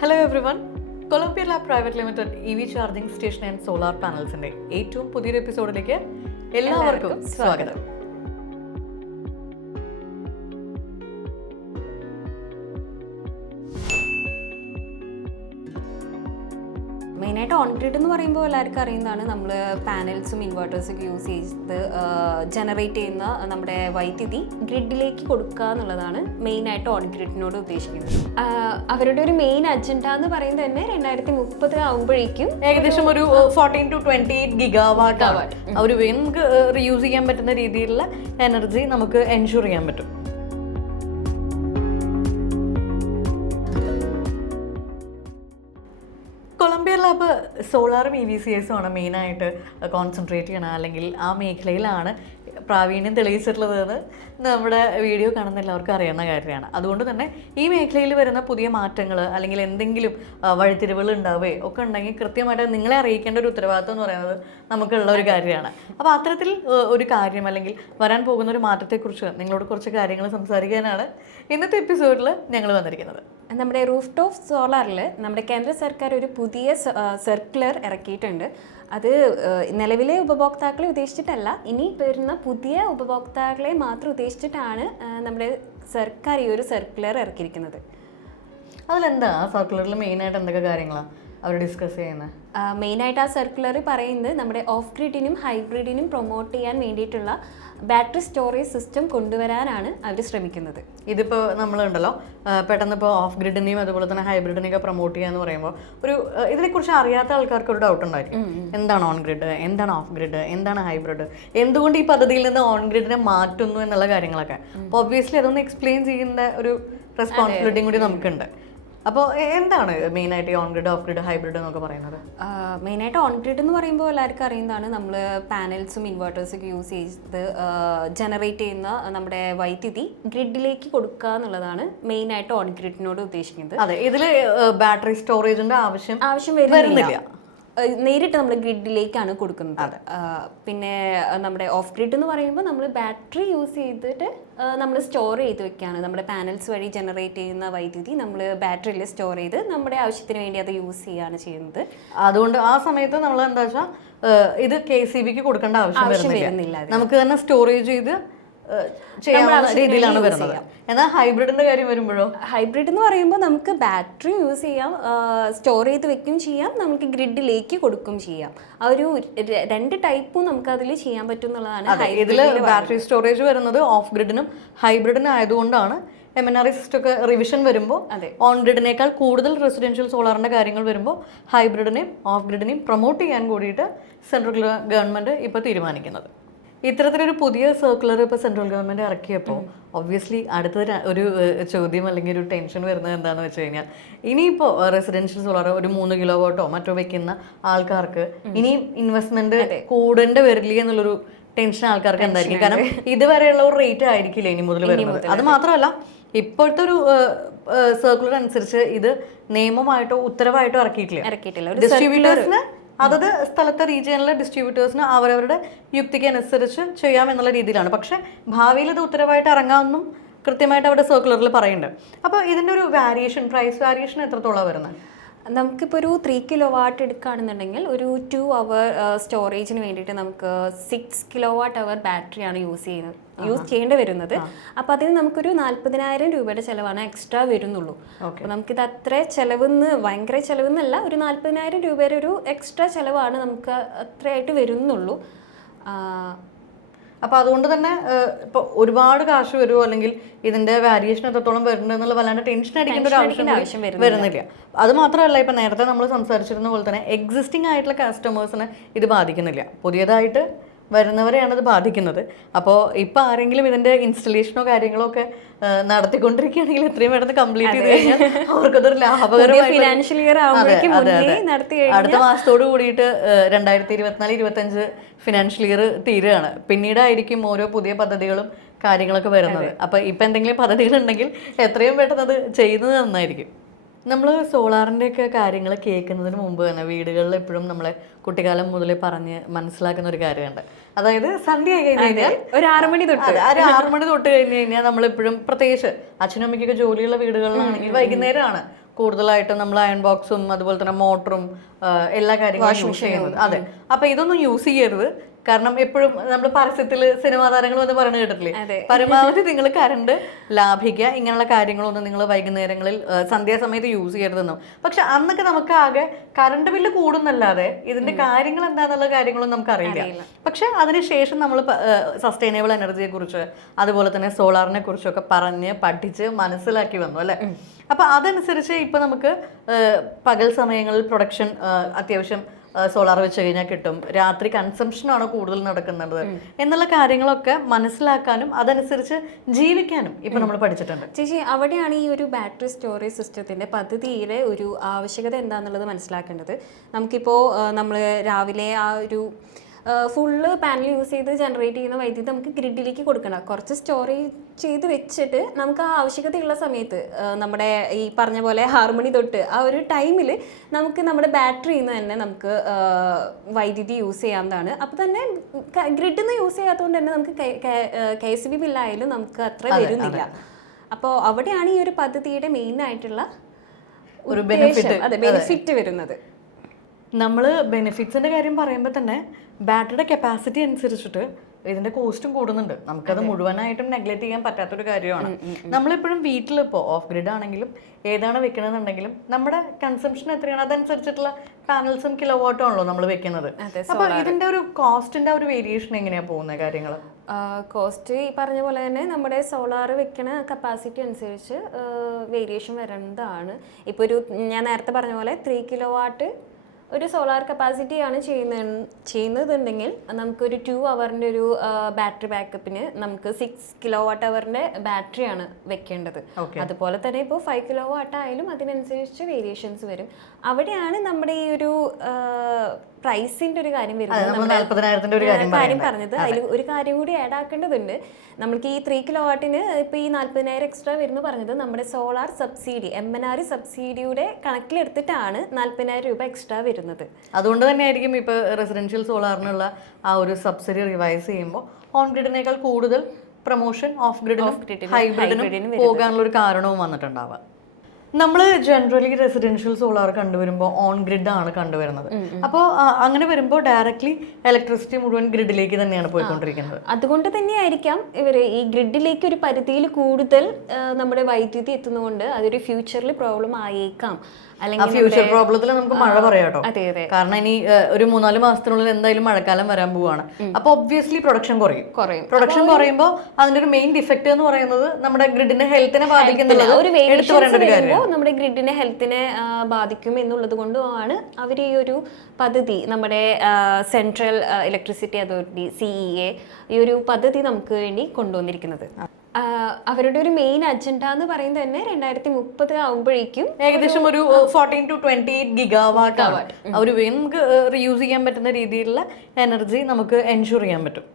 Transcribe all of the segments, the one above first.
Hello everyone. Columbia lab private limited EV charging station and solar പാനൽസിന്റെ ഏറ്റവും പുതിയൊരു എപ്പിസോഡിലേക്ക് എല്ലാവർക്കും സ്വാഗതം. മെയിനായിട്ട് ഓൺ ഗ്രിഡ് എന്ന് പറയുമ്പോൾ എല്ലാവർക്കും അറിയുന്നതാണ് നമ്മൾ പാനൽസും ഇൻവേർട്ടേഴ്സൊക്കെ യൂസ് ചെയ്ത് ജനറേറ്റ് ചെയ്യുന്ന നമ്മുടെ വൈദ്യുതി ഗ്രിഡിലേക്ക് കൊടുക്കുക എന്നുള്ളതാണ് മെയിനായിട്ട് ഓൺ ഗ്രിഡിനോട് ഉദ്ദേശിക്കുന്നത്. അവരുടെ ഒരു മെയിൻ അജണ്ട എന്ന് പറയുന്നത് തന്നെ 2030 ആകുമ്പോഴേക്കും ഏകദേശം ഒരു 14 to 28 ഗിഗാവാട്ട് ഒരു നമുക്ക് റീയൂസ് ചെയ്യാൻ പറ്റുന്ന രീതിയിലുള്ള എനർജി നമുക്ക് എൻഷുർ ചെയ്യാൻ പറ്റും. കൊളംബിയ ലാബ് സോളാറും EVCSും ആണ് മെയിനായിട്ട് കോൺസെൻട്രേറ്റ് ചെയ്യണം, അല്ലെങ്കിൽ ആ മേഖലയിലാണ് പ്രാവീണ്യം തെളിയിച്ചിട്ടുള്ളതെന്ന് നമ്മുടെ വീഡിയോ കാണുന്ന എല്ലാവർക്കും അറിയുന്ന കാര്യമാണ്. അതുകൊണ്ട് തന്നെ ഈ മേഖലയിൽ വരുന്ന പുതിയ മാറ്റങ്ങൾ അല്ലെങ്കിൽ എന്തെങ്കിലും വഴിത്തിരിവുകൾ ഉണ്ടാവുകയോ ഒക്കെ ഉണ്ടെങ്കിൽ കൃത്യമായിട്ട് നിങ്ങളെ അറിയിക്കേണ്ട ഒരു ഉത്തരവാദിത്വം എന്ന് പറയുന്നത് നമുക്കുള്ള ഒരു കാര്യമാണ്. അപ്പോൾ അത്തരത്തിൽ ഒരു കാര്യം അല്ലെങ്കിൽ വരാൻ പോകുന്ന ഒരു മാറ്റത്തെക്കുറിച്ച് നിങ്ങളോട് കുറച്ച് കാര്യങ്ങൾ സംസാരിക്കാനാണ് ഇന്നത്തെ എപ്പിസോഡിൽ ഞങ്ങൾ വന്നിരിക്കുന്നത്. നമ്മുടെ റൂഫ് ടോപ്പ് സോളാറിൽ നമ്മുടെ കേന്ദ്ര സർക്കാർ ഒരു പുതിയ സർക്കുലർ ഇറക്കിയിട്ടുണ്ട്. അത് നിലവിലെ ഉപഭോക്താക്കളെ ഉദ്ദേശിച്ചിട്ടല്ല, ഇനി വരുന്ന പുതിയ ഉപഭോക്താക്കളെ മാത്രം ഉദ്ദേശിച്ചിട്ടാണ് നമ്മുടെ സർക്കാർ ഈ ഒരു സർക്കുലർ ഇറക്കിയിരിക്കുന്നത്. അതിലെന്താ ആ സർക്കുലറിൽ മെയിനായിട്ട് എന്തൊക്കെ കാര്യങ്ങളാണ് അവർ ഡിസ്കസ് ചെയ്യുന്നത്? മെയിനായിട്ട് ആ സർക്കുലർ പറയുന്നത് നമ്മുടെ ഓഫ് ഗ്രിഡിനും ഹൈബ്രിഡിനും പ്രൊമോട്ട് ചെയ്യാൻ വേണ്ടിയിട്ടുള്ള ബാറ്ററി സ്റ്റോറേജ് സിസ്റ്റം കൊണ്ടുവരാനാണ് അവർ ശ്രമിക്കുന്നത്. ഇതിപ്പോൾ നമ്മളുണ്ടല്ലോ പെട്ടെന്ന് ഇപ്പോൾ ഓഫ് ഗ്രിഡിനെയും അതുപോലെ തന്നെ ഹൈബ്രിഡിനെയൊക്കെ പ്രൊമോട്ട് ചെയ്യുക എന്ന് പറയുമ്പോൾ ഒരു ഇതിനെക്കുറിച്ച് അറിയാത്ത ആൾക്കാർക്ക് ഒരു ഡൗട്ട് ഉണ്ടായിരിക്കും. എന്താണ് ഓൺ ഗ്രിഡ്, എന്താണ് ഓഫ് ഗ്രിഡ്, എന്താണ് ഹൈബ്രിഡ്, എന്തുകൊണ്ട് ഈ പദ്ധതിയിൽ നിന്ന് ഓൺ ഗ്രിഡിനെ മാറ്റുന്നു എന്നുള്ള കാര്യങ്ങളൊക്കെ. അപ്പോൾ ഒബ്വിയസ്ലി അതൊന്ന് എക്സ്പ്ലെയിൻ ചെയ്യേണ്ട ഒരു റെസ്പോൺസിബിലിറ്റിയും കൂടി നമുക്കുണ്ട്. അപ്പോൾ എന്താണ് മെയിനായിട്ട് ഈ on grid, off grid, hybrid എന്നൊക്കെ പറയുന്നത്? മെയിനായിട്ട് ഓൺ ഗ്രിഡ് എന്ന് പറയുമ്പോൾ എല്ലാവർക്കും അറിയുന്നതാണ് നമ്മൾ പാനൽസും ഇൻവേർട്ടേഴ്സൊക്കെ യൂസ് ചെയ്ത് ജനറേറ്റ് ചെയ്യുന്ന നമ്മുടെ വൈദ്യുതി ഗ്രിഡിലേക്ക് കൊടുക്കുക എന്നുള്ളതാണ് മെയിനായിട്ട് ഓൺ ഗ്രിഡിനോട് ഉദ്ദേശിക്കുന്നത്. അതെ, ഇതിൽ ബാറ്ററി സ്റ്റോറേജിന്റെ ആവശ്യം വരുന്നില്ല, നേരിട്ട് നമ്മൾ ഗ്രിഡിലേക്കാണ് കൊടുക്കുന്നത്. പിന്നെ നമ്മുടെ ഓഫ് ഗ്രിഡ് എന്ന് പറയുമ്പോൾ നമ്മൾ ബാറ്ററി യൂസ് ചെയ്തിട്ട് നമ്മൾ സ്റ്റോർ ചെയ്ത് വെക്കുകയാണ്. നമ്മുടെ പാനൽസ് വഴി ജനറേറ്റ് ചെയ്യുന്ന വൈദ്യുതി നമ്മൾ ബാറ്ററിയിൽ സ്റ്റോർ ചെയ്ത് നമ്മുടെ ആവശ്യത്തിന് വേണ്ടി അത് യൂസ് ചെയ്യുകയാണ് ചെയ്യുന്നത്. അതുകൊണ്ട് ആ സമയത്ത് നമ്മൾ എന്താ വെച്ചാൽ ഇത് KCBക്ക് കൊടുക്കേണ്ട ആവശ്യം വരുന്നില്ല, നമുക്ക് തന്നെ സ്റ്റോറേജ് ചെയ്ത് ചെയ്യാവുന്ന രീതിയിലാണ് വരുന്നത്. എന്നാൽ ഹൈബ്രിഡിന്റെ കാര്യം വരുമ്പോഴോ, ഹൈബ്രിഡ് എന്ന് പറയുമ്പോൾ നമുക്ക് ബാറ്ററി യൂസ് ചെയ്യാം, സ്റ്റോർ ചെയ്ത് വെക്കുകയും ചെയ്യാം, നമുക്ക് ഗ്രിഡിലേക്ക് കൊടുക്കുകയും ചെയ്യാം. ആ ഒരു രണ്ട് ടൈപ്പും നമുക്ക് അതിൽ ചെയ്യാൻ പറ്റും എന്നുള്ളതാണ്. ഇതിൽ ബാറ്ററി സ്റ്റോറേജ് വരുന്നത് ഓഫ് ഗ്രിഡിനും ഹൈബ്രിഡിനും ആയതുകൊണ്ടാണ് MNRE സിസ്റ്റം ഒക്കെ റിവിഷൻ വരുമ്പോൾ ഓൺ ഗ്രിഡിനേക്കാൾ കൂടുതൽ റെസിഡൻഷ്യൽ സോളാറിന്റെ കാര്യങ്ങൾ വരുമ്പോൾ ഹൈബ്രിഡിനെയും ഓഫ് ഗ്രിഡിനെയും പ്രൊമോട്ട് ചെയ്യാൻ കൂടിയിട്ട് സെൻട്രൽ ഗവൺമെന്റ് ഇപ്പോൾ തീരുമാനിക്കുന്നത്. ഇത്തരത്തിലൊരു പുതിയ സർക്കുലർ ഇപ്പോൾ സെൻട്രൽ ഗവൺമെന്റ് ഇറക്കിയപ്പോൾ ഒബ്വിയസ്ലി അടുത്ത ഒരു ചോദ്യം അല്ലെങ്കിൽ ഒരു ടെൻഷൻ വരുന്നത് എന്താണെന്ന് വെച്ച് കഴിഞ്ഞാൽ, ഇനിയിപ്പോൾ റെസിഡൻഷ്യൽ സോളാർ ഒരു 3 കിലോവാട്ടോ മറ്റോ വെക്കുന്ന ആൾക്കാർക്ക് ഇനിയും ഇൻവെസ്റ്റ്മെന്റ് കൂടേണ്ടി വരില്ലേ എന്നുള്ളൊരു ടെൻഷൻ ആൾക്കാർക്ക് എന്തായിരിക്കും. കാരണം ഇതുവരെയുള്ള ഒരു റേറ്റ് ആയിരിക്കില്ല ഇനി മുതൽ വരുന്നത്. അത് മാത്രമല്ല, ഇപ്പോഴത്തെ ഒരു സർക്കുലർ അനുസരിച്ച് ഇത് നിയമമായിട്ടോ ഉത്തരവായിട്ടോ ഇറക്കിയിട്ടില്ല. ഡിസ്ട്രിബ്യൂട്ടേഴ്സിന് അതത് സ്ഥലത്തെ റീജിയനിലെ ഡിസ്ട്രിബ്യൂട്ടേഴ്സിന് അവരവരുടെ യുക്തിക്ക് അനുസരിച്ച് ചെയ്യാം എന്നുള്ള രീതിയിലാണ്. പക്ഷെ ഭാവിയിൽ ഇത് ഉത്തരവായിട്ട് ഇറങ്ങാമെന്നും കൃത്യമായിട്ട് അവിടെ സർക്കുലറിൽ പറയുന്നുണ്ട്. അപ്പോൾ ഇതിൻ്റെ ഒരു പ്രൈസ് വാരിയേഷൻ എത്രത്തോളം വരുന്നത്? നമുക്കിപ്പോൾ ഒരു 3 കിലോവാട്ട് എടുക്കുകയാണെന്നുണ്ടെങ്കിൽ ഒരു 2 അവർ സ്റ്റോറേജിന് വേണ്ടിയിട്ട് നമുക്ക് 6 കിലോവാട്ട് ബാറ്ററിയാണ് യൂസ് ചെയ്യേണ്ടി വരുന്നത്. അപ്പോൾ അതിന് നമുക്കൊരു 40,000 രൂപയുടെ ചിലവാണ് എക്സ്ട്രാ വരുന്നുള്ളൂ. അപ്പോൾ നമുക്കിത് അത്ര ഭയങ്കര ചിലവെന്നല്ല, ഒരു 40,000 രൂപയുടെ ഒരു എക്സ്ട്രാ ചിലവാണ് നമുക്ക് അത്രയായിട്ട് വരുന്നുള്ളൂ. അപ്പോൾ അതുകൊണ്ട് തന്നെ ഇപ്പോൾ ഒരുപാട് കാശ് വരുമോ അല്ലെങ്കിൽ ഇതിന്റെ വാരിയേഷൻ എത്രത്തോളം വരുന്നുണ്ട് എന്നുള്ള വല്ലാണ്ട് ടെൻഷൻ അടിക്കേണ്ട ഒരു ആവശ്യം വരുന്നില്ല. അത് മാത്രമല്ല, ഇപ്പം നേരത്തെ നമ്മൾ സംസാരിച്ചിരുന്ന പോലെ തന്നെ എക്സിസ്റ്റിംഗ് ആയിട്ടുള്ള കസ്റ്റമേഴ്സിനെ ഇത് ബാധിക്കുന്നില്ല, പുതിയതായിട്ട് വരുന്നവരെയാണ് ഇത് ബാധിക്കുന്നത്. അപ്പോൾ ഇപ്പം ആരെങ്കിലും ഇതിന്റെ ഇൻസ്റ്റലേഷനോ കാര്യങ്ങളോ ഒക്കെ നടത്തിക്കൊണ്ടിരിക്കുകയാണെങ്കിൽ എത്രയും പെട്ടെന്ന് കംപ്ലീറ്റ് ചെയ്ത് കഴിഞ്ഞാൽ അവർക്കതൊരു ലാഭകരമായി അടുത്ത മാസത്തോട് കൂടിയിട്ട് 2024-25 ഫിനാൻഷ്യൽ ഇയർ തീരുകയാണ്. പിന്നീടായിരിക്കും ഓരോ പുതിയ പദ്ധതികളും കാര്യങ്ങളൊക്കെ വരുന്നത്. അപ്പം ഇപ്പം എന്തെങ്കിലും പദ്ധതികൾ ഉണ്ടെങ്കിൽ എത്രയും പെട്ടെന്ന് അത് ചെയ്യുന്നത് നന്നായിരിക്കും. നമ്മൾ സോളാറിൻ്റെയൊക്കെ കാര്യങ്ങൾ കേൾക്കുന്നതിന് മുമ്പ് തന്നെ വീടുകളിൽ എപ്പോഴും നമ്മളെ കുട്ടിക്കാലം മുതലേ പറഞ്ഞ് മനസ്സിലാക്കുന്ന ഒരു കാര്യമുണ്ട്. അതായത് സന്ധ്യ ആയി കഴിഞ്ഞ് കഴിഞ്ഞാൽ ഒരു 6 മണി തൊട്ട് കഴിഞ്ഞ് കഴിഞ്ഞാൽ നമ്മളെപ്പോഴും, പ്രത്യേകിച്ച് അച്ഛനും അമ്മയ്ക്കൊക്കെ ജോലിയുള്ള വീടുകളിലാണെങ്കിൽ വൈകുന്നേരമാണ് കൂടുതലായിട്ടും നമ്മൾ അയൺ ബോക്സും അതുപോലെ തന്നെ മോട്ടറും എല്ലാ കാര്യങ്ങളും യൂസ് ചെയ്യുന്നത്. അതെ, അപ്പൊ ഇതൊന്നും യൂസ് ചെയ്യരുത്. കാരണം എപ്പോഴും നമ്മൾ പരസ്യത്തില് സിനിമാ താരങ്ങൾ എന്ന് പറഞ്ഞു കേട്ടിട്ടില്ലേ, പരമാവധി നിങ്ങൾ കറണ്ട് ലാഭിക്കുക, ഇങ്ങനെയുള്ള കാര്യങ്ങളൊന്നും നിങ്ങൾ വൈകുന്നേരങ്ങളിൽ സന്ധ്യാസമയത്ത് യൂസ് ചെയ്യരുതെന്നും. പക്ഷെ അന്നൊക്കെ നമുക്ക് ആകെ കറണ്ട് ബില്ല് കൂടുന്നല്ലാതെ ഇതിന്റെ കാര്യങ്ങൾ എന്താന്നുള്ള കാര്യങ്ങളൊന്നും നമുക്ക് അറിയില്ല. പക്ഷെ അതിനുശേഷം നമ്മൾ സസ്റ്റൈനബിൾ എനർജിയെ കുറിച്ച് അതുപോലെ തന്നെ സോളാറിനെ കുറിച്ചൊക്കെ പറഞ്ഞ് പഠിച്ച് മനസ്സിലാക്കി വന്നു അല്ലെ. അപ്പൊ അതനുസരിച്ച് ഇപ്പൊ നമുക്ക് പകൽ സമയങ്ങളിൽ പ്രൊഡക്ഷൻ അത്യാവശ്യം സോളാർ വെച്ച് കഴിഞ്ഞാൽ കിട്ടും, രാത്രി കൺസംഷനാണ് കൂടുതൽ നടക്കുന്നത് എന്നുള്ള കാര്യങ്ങളൊക്കെ മനസ്സിലാക്കാനും അതനുസരിച്ച് ജീവിക്കാനും ഇപ്പൊ നമ്മൾ പഠിച്ചിട്ടുണ്ട്. ചേച്ചി, അവിടെയാണ് ഈ ഒരു ബാറ്ററി സ്റ്റോറേജ് സിസ്റ്റത്തിന്റെ പദ്ധതിയുടെ ഒരു ആവശ്യകത എന്താണെന്നുള്ളത് മനസ്സിലാക്കേണ്ടത്. നമുക്കിപ്പോൾ നമ്മൾ രാവിലെ ആ ഒരു ഫുള്ള് പാനൽ യൂസ് ചെയ്ത് ജനറേറ്റ് ചെയ്യുന്ന വൈദ്യുതി നമുക്ക് ഗ്രിഡിലേക്ക് കൊടുക്കണം. കുറച്ച് സ്റ്റോറേജ് ചെയ്ത് വെച്ചിട്ട് നമുക്ക് ആ ആവശ്യകതയുള്ള സമയത്ത് നമ്മുടെ ഈ പറഞ്ഞ പോലെ 6 മണി തൊട്ട് ആ ഒരു ടൈമിൽ നമുക്ക് നമ്മുടെ ബാറ്ററിയിൽ നിന്ന് തന്നെ നമുക്ക് വൈദ്യുതി യൂസ് ചെയ്യാവുന്നതാണ്. അപ്പോൾ തന്നെ ഗ്രിഡിൽ നിന്ന് യൂസ് ചെയ്യാത്തതുകൊണ്ട് തന്നെ നമുക്ക് KSB ബില്ലായാലും നമുക്ക് അത്ര വരുന്നില്ല. അപ്പോൾ അവിടെയാണ് ഈ ഒരു പദ്ധതിയുടെ മെയിൻ ആയിട്ടുള്ള ഒരു ബെനിഫിറ്റ് വരുന്നത്. നമ്മൾ ബെനിഫിറ്റ്സിന്റെ കാര്യം പറയുമ്പോൾ തന്നെ ബാറ്ററിയുടെ കപ്പാസിറ്റി അനുസരിച്ചിട്ട് ഇതിന്റെ കോസ്റ്റും കൂടുന്നുണ്ട്. നമുക്കത് മുഴുവനായിട്ടും നെഗ്ലക്ട് ചെയ്യാൻ പറ്റാത്തൊരു കാര്യമാണ്. നമ്മളെപ്പോഴും വീട്ടിലിപ്പോൾ ഓഫ് ഗ്രിഡ് ആണെങ്കിലും ഏതാണ് വെക്കണമെന്നുണ്ടെങ്കിലും നമ്മുടെ കൺസംഷൻ എത്രയാണ് അതനുസരിച്ചിട്ടുള്ള പാനൽസും കിലോ വാട്ടും ആണല്ലോ നമ്മൾ വെക്കുന്നത്. അപ്പൊ ഇതിന്റെ ഒരു കോസ്റ്റിന്റെ ഒരു വേരിയേഷൻ എങ്ങനെയാ പോകുന്ന കാര്യങ്ങൾ? കോസ്റ്റ് ഈ പറഞ്ഞ പോലെ തന്നെ നമ്മുടെ സോളാർ വെക്കണ കപ്പാസിറ്റി അനുസരിച്ച് വേരിയേഷൻ വരേണ്ടതാണ്. ഇപ്പോൾ ഒരു ഞാൻ നേരത്തെ പറഞ്ഞ പോലെ 3 കിലോ വാട്ട് ഒരു സോളാർ കപ്പാസിറ്റിയാണ് ചെയ്യുന്നതുണ്ടെങ്കിൽ നമുക്കൊരു 2 അവറിൻ്റെ ഒരു ബാറ്ററി ബാക്കപ്പിന് നമുക്ക് 6 കിലോ വാട്ട് അവറിൻ്റെ ബാറ്ററിയാണ് വെക്കേണ്ടത്. അതുപോലെ തന്നെ ഇപ്പോൾ 5 കിലോ വാട്ട് ആയാലും അതിനനുസരിച്ച് വേരിയേഷൻസ് വരും. അവിടെയാണ് നമ്മുടെ ഈ ഒരു പ്രൈസിന്റെ ഒരു കാര്യം വരുന്നത്. കാര്യം പറഞ്ഞത് അതിൽ ഒരു കാര്യം കൂടി ആഡ് ആക്കേണ്ടതുണ്ട്. നമ്മൾക്ക് ഈ 3 കിലോ വാട്ടിന് ഇപ്പോൾ ഈ 40,000 എക്സ്ട്രാ വരുന്നു പറഞ്ഞത് നമ്മുടെ സോളാർ സബ്സിഡി MNRE സബ്സിഡിയുടെ കണക്കിലെടുത്തിട്ടാണ് 40,000 രൂപ എക്സ്ട്രാ വരുന്നത്. അതുകൊണ്ട് തന്നെ ആയിരിക്കും ഇപ്പൊ റെസിഡൻഷ്യൽ സോളാറിനുള്ള ആ ഒരു സബ്സിഡി റിവൈസ് ചെയ്യുമ്പോൾ ഓൺ ഗ്രിഡിനേക്കാൾ കൂടുതൽ പ്രൊമോഷൻ ഓഫ് ഗ്രിഡിനും ഹൈബ്രിഡിനും പോകാനുള്ള ഒരു കാരണവും വന്നിട്ടുണ്ടാവുക. നമ്മൾ ജനറലി റെസിഡൻഷ്യൽ സോളാർ കണ്ടുവരുമ്പോൾ ഓൺ ഗ്രിഡ് ആണ് കണ്ടുവരുന്നത്. അപ്പോൾ അങ്ങനെ വരുമ്പോൾ ഡയറക്ട്ലി ഇലക്ട്രിസിറ്റി മുഴുവൻ ഗ്രിഡിലേക്ക് തന്നെയാണ് പോയിക്കൊണ്ടിരിക്കുന്നത്. അതുകൊണ്ട് തന്നെയായിരിക്കാം ഇവർ ഈ ഗ്രിഡിലേക്ക് ഒരു പരിധിയിൽ കൂടുതൽ നമ്മുടെ വൈദ്യുതി എത്തുന്നതുകൊണ്ട് അതൊരു ഫ്യൂച്ചറിൽ പ്രോബ്ലം ആയേക്കാം. അല്ലെങ്കിൽ ഫ്യൂച്ചർ പ്രോബ്ലത്തിൽ നമുക്ക് മഴ പറയാട്ടോ. കാരണം ഇനി ഒരു 3-4 മാസത്തിനുള്ളിൽ എന്തായാലും മഴക്കാലം വരാൻ പോവാണ്. അപ്പൊ ഒബ്വിയസ്ലി പ്രൊഡക്ഷൻ കുറയും. പ്രൊഡക്ഷൻ കുറയുമ്പോൾ അതിന്റെ ഒരു മെയിൻ ഡിഫക്റ്റ് എന്ന് പറയുന്നത് നമ്മുടെ ഗ്രിഡിന്റെ ഹെൽത്തിനെ ബാധിക്കുന്നുള്ളത് എടുത്തു പറയേണ്ട ഒരു കാര്യം. നമ്മുടെ ഗ്രിഡിന്റെ ഹെൽത്തിനെ ബാധിക്കും എന്നുള്ളത് കൊണ്ടുമാണ് അവർ ഈ ഒരു പദ്ധതി നമ്മുടെ സെൻട്രൽ ഇലക്ട്രിസിറ്റി അതോറിറ്റി CEA ഈ ഒരു പദ്ധതി നമുക്ക് വേണ്ടി കൊണ്ടുവന്നിരിക്കുന്നത്. അവരുടെ ഒരു മെയിൻ അജണ്ട എന്ന് പറയുന്നത് തന്നെ 2030 ആകുമ്പോഴേക്കും ഏകദേശം ഒരു 14 to 28 ഗിഗാവാട്ട് ഒരു നമുക്ക് റീയൂസ് ചെയ്യാൻ പറ്റുന്ന രീതിയിലുള്ള എനർജി നമുക്ക് എൻഷുർ ചെയ്യാൻ പറ്റും.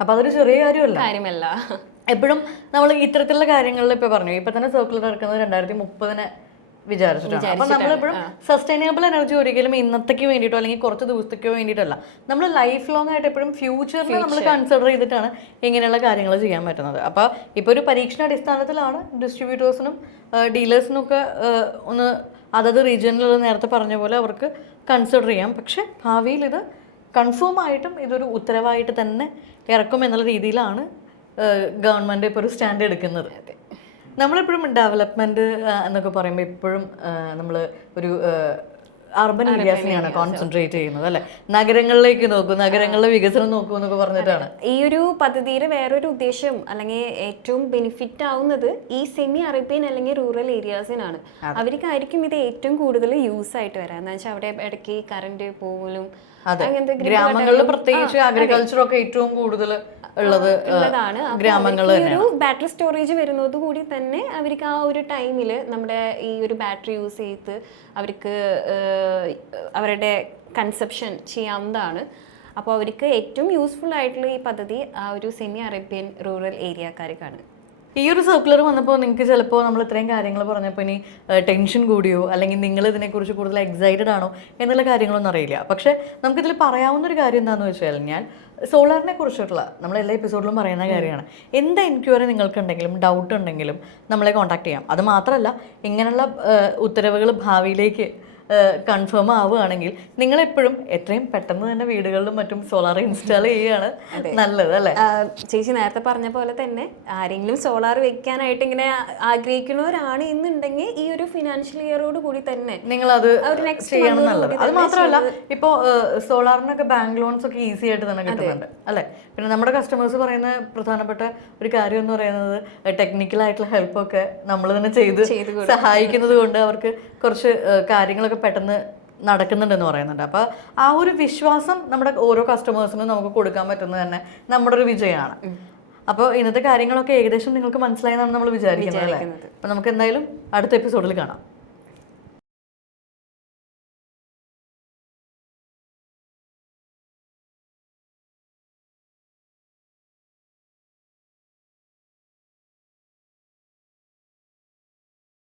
അപ്പൊ അതൊരു ചെറിയ കാര്യമല്ല. എപ്പോഴും നമ്മൾ ഇത്തരത്തിലുള്ള കാര്യങ്ങളിൽ ഇപ്പൊ പറഞ്ഞു ഇപ്പൊ തന്നെ സർക്കുലർ ഇറക്കുന്നത് 2030 വിചാരിച്ചിട്ടാണ്. അപ്പൊ നമ്മളെപ്പോഴും സസ്റ്റൈനബിൾ എനർജി ഒരിക്കലും ഇന്നത്തേക്ക് വേണ്ടിയിട്ടോ അല്ലെങ്കിൽ കുറച്ച് ദിവസത്തേക്കോ വേണ്ടിയിട്ടല്ല, നമ്മൾ ലൈഫ് ലോങ് ആയിട്ട് എപ്പോഴും ഫ്യൂച്ചറിൽ നമ്മൾ കൺസിഡർ ചെയ്തിട്ടാണ് ഇങ്ങനെയുള്ള കാര്യങ്ങൾ ചെയ്യാൻ പറ്റുന്നത്. അപ്പൊ ഇപ്പൊ ഒരു പരീക്ഷണാടിസ്ഥാനത്തിലാണ് ഡിസ്ട്രിബ്യൂട്ടേഴ്സിനും ഡീലേഴ്സിനും ഒക്കെ ഒന്ന് അതത് റീജിയനിലുള്ള നേരത്തെ പറഞ്ഞ പോലെ അവർക്ക് കൺസിഡർ ചെയ്യാം. പക്ഷെ ഭാവിയിൽ ഇത് കൺഫേം ആയിട്ടും ഇതൊരു ഉത്തരവായിട്ട് തന്നെ ഇറക്കും എന്നുള്ള രീതിയിലാണ് ഗവൺമെന്റ് ഇപ്പോൾ ഒരു സ്റ്റാൻഡ് എടുക്കുന്നത്. നമ്മളെപ്പോഴും ഡെവലപ്മെന്റ് എന്നൊക്കെ പറയുമ്പോൾ എപ്പോഴും നമ്മൾ ഒരു അർബൻ ഏരിയാസിനെയാണ് കോൺസെൻട്രേറ്റ് ചെയ്യുന്നത് അല്ലെ. നഗരങ്ങളിലേക്ക് നോക്കൂ, നഗരങ്ങളിലെ വികസനം നോക്കൂ എന്നൊക്കെ പറഞ്ഞിട്ടാണ്. ഈ ഒരു പദ്ധതിയുടെ വേറൊരു ഉദ്ദേശം അല്ലെങ്കിൽ ഏറ്റവും ബെനിഫിറ്റ് ആവുന്നത് ഈ സെമി അറേബ്യൻ അല്ലെങ്കിൽ റൂറൽ ഏരിയാസിനാണ്. അവർക്കായിരിക്കും ഇത് ഏറ്റവും കൂടുതൽ യൂസ് ആയിട്ട് വരാം. എന്താ വെച്ചാൽ അവിടെ ഇടയ്ക്ക് കറണ്ട് പോലും ഗ്രാമങ്ങളിൽ പ്രത്യേകിച്ച് അഗ്രികൾച്ചറൊക്കെ ഏറ്റവും കൂടുതൽ ഉള്ളതാണ് ഗ്രാമങ്ങളിൽ. ഒരു ബാറ്ററി സ്റ്റോറേജ് വരുന്നത് കൂടി തന്നെ അവർക്ക് ആ ഒരു ടൈമിൽ നമ്മുടെ ഈ ഒരു ബാറ്ററി യൂസ് ചെയ്ത് അവർക്ക് അവരുടെ കൺസപ്ഷൻ ചെയ്യാവുന്നതാണ്. അപ്പോൾ അവർക്ക് ഏറ്റവും യൂസ്ഫുൾ ആയിട്ടുള്ള ഈ പദ്ധതി ആ ഒരു സെമി അറേബ്യൻ റൂറൽ ഏരിയക്കാർക്കാണ്. ഈ ഒരു സർക്കുലർ വന്നപ്പോൾ നിങ്ങൾക്ക് ചിലപ്പോൾ നമ്മൾ ഇത്രയും കാര്യങ്ങൾ പറഞ്ഞപ്പോൾ ഇനി ടെൻഷൻ കൂടിയോ അല്ലെങ്കിൽ നിങ്ങൾ ഇതിനെക്കുറിച്ച് കൂടുതൽ എക്സൈറ്റഡ് ആണോ എന്നുള്ള കാര്യങ്ങളൊന്നും അറിയില്ല. പക്ഷേ നമുക്കിതിൽ പറയാവുന്ന ഒരു കാര്യം എന്താണെന്ന് വെച്ച് കഴിഞ്ഞാൽ സോളാറിനെ കുറിച്ചിട്ടുള്ള നമ്മൾ എല്ലാ എപ്പിസോഡിലും പറയുന്ന കാര്യമാണ്. എന്ത് എൻക്വയറി നിങ്ങൾക്കുണ്ടെങ്കിലും ഡൗട്ട് ഉണ്ടെങ്കിലും നമ്മളെ കോൺടാക്ട് ചെയ്യാം. അത് മാത്രമല്ല ഇങ്ങനെയുള്ള ഉത്തരവുകൾ ഭാവിയിലേക്ക് കൺഫേം ആവുകയാണെങ്കിൽ നിങ്ങളെപ്പോഴും എത്രയും പെട്ടെന്ന് തന്നെ വീടുകളിലും മറ്റും സോളാർ ഇൻസ്റ്റാൾ ചെയ്യുകയാണ് നല്ലത് അല്ലേ? ചേച്ചി നേരത്തെ പറഞ്ഞ പോലെ തന്നെ ആരെങ്കിലും സോളാർ വെക്കാനായിട്ട് ഇങ്ങനെ ആഗ്രഹിക്കുന്നവരാണ് എന്നുണ്ടെങ്കിൽ ഈ ഒരു ഫിനാൻഷ്യൽ ഇയറോട് കൂടി തന്നെ നിങ്ങളത് ചെയ്യണം നല്ലത്. അത് മാത്രമല്ല ഇപ്പോൾ സോളാറിനൊക്കെ ബാങ്ക് ലോൺസ് ഒക്കെ ഈസി ആയിട്ട് തന്നെ കിട്ടുന്നുണ്ട് അല്ലേ? പിന്നെ നമ്മുടെ കസ്റ്റമേഴ്സ് പറയുന്ന പ്രധാനപ്പെട്ട ഒരു കാര്യം എന്ന് പറയുന്നത് ടെക്നിക്കലായിട്ടുള്ള ഹെൽപ്പൊക്കെ നമ്മൾ തന്നെ ചെയ്ത് സഹായിക്കുന്നത് കൊണ്ട് അവർക്ക് കുറച്ച് കാര്യങ്ങളൊക്കെ പെട്ടെന്ന് നടക്കുന്നുണ്ടെന്ന് പറയുന്നുണ്ട്. അപ്പോൾ ആ ഒരു വിശ്വാസം നമ്മുടെ ഓരോ കസ്റ്റമേഴ്സിനും നമുക്ക് കൊടുക്കാൻ പറ്റുന്നത് തന്നെ നമ്മുടെ ഒരു വിജയമാണ്. അപ്പോൾ ഇന്നത്തെ കാര്യങ്ങളൊക്കെ ഏകദേശം നിങ്ങൾക്ക് മനസ്സിലായെന്നാണ് നമ്മൾ വിചാരിക്കുന്നത് അല്ലേ? അപ്പോൾ നമുക്ക് എന്തായാലും അടുത്ത എപ്പിസോഡിൽ കാണാം.